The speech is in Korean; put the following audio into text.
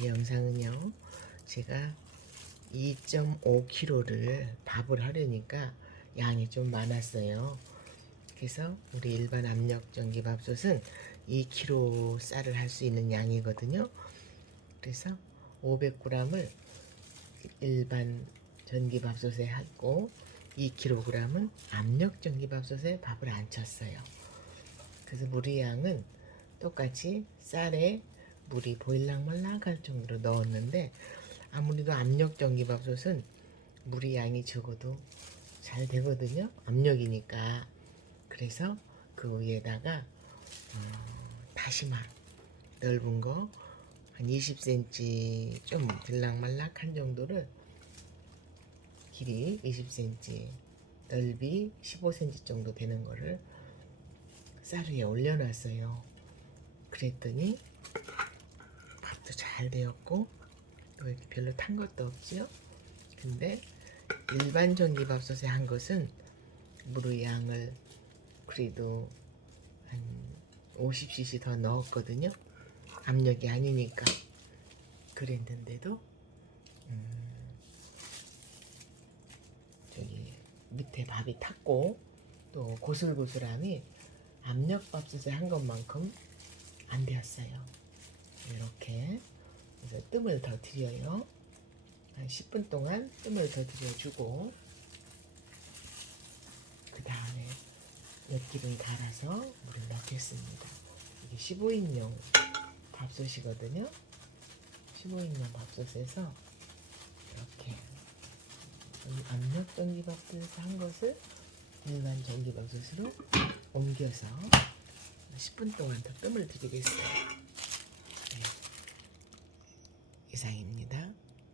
이 영상은요, 제가 2.5kg를 밥을 하려니까 양이 좀 많았어요. 그래서 우리 일반 압력 전기밥솥은 2kg 쌀을 할 수 있는 양이거든요. 그래서 500g을 일반 전기밥솥에 하고 2kg은 압력 전기밥솥에 밥을 안 쳤어요. 그래서 물의 양은 똑같이 쌀에 물이 보일랑 말랑할 정도로 넣었는데 아무래도 압력 전기밥솥은 물의 양이 적어도 잘 되거든요. 압력이니까. 그래서 그 위에다가 어, 다시마 넓은 거 한 20cm 좀 들락말락한 정도를 길이 20cm 넓이 15cm 정도 되는 거를 쌀 위에 올려놨어요. 그랬더니 밥도 잘 되었고 또 이렇게 별로 탄 것도 없지요. 근데 일반 전기밥솥에 한 것은 물의 양을 그래도 한 50cc 더 넣었거든요. 압력이 아니니까 그랬는데도 음, 저기 밑에 밥이 탔고 또 고슬고슬함이 압력밥솥에 한 것만큼 안 되었어요. 이렇게 그래서 뜸을 더 들여요. 한 10분 동안 뜸을 더 들여주고 그 다음에 엿기름 갈아서 물을 넣겠습니다. 이게 15인용 밥솥이거든요. 15인용 밥솥에서 이렇게 이 압력 전기밥솥에서 한 것을 일반 전기밥솥으로 옮겨서 10분 동안 더 뜸을 들이겠어요. 이상입니다.